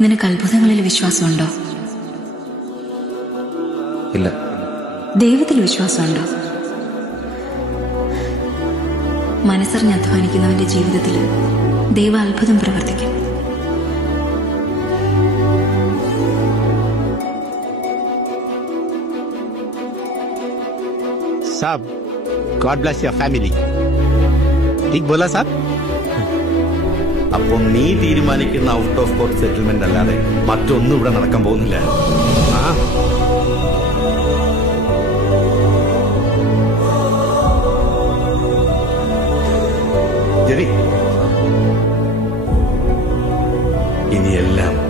നിനക്ക് അത്ഭുതങ്ങളിൽ വിശ്വാസമുണ്ടോ? ഇല്ല. ദൈവത്തിൽ വിശ്വാസമുണ്ടോ? മനസ്സറിഞ്ഞ് അധ്വാനിക്കുന്നവന്റെ ജീവിതത്തിൽ ദൈവ അത്ഭുതം പ്രവർത്തിക്കും. साहब, God bless your family. ठीक बोला साहब? അപ്പോൾ നീ തീരുമാനിക്കുന്ന ഔട്ട് ഓഫ് കോർട്ട് സെറ്റിൽമെന്റ് അല്ലാതെ മറ്റൊന്നും ഇവിടെ നടക്കാൻ പോകുന്നില്ല. हाँ. ജെറി, ഇനിയെല്ലാം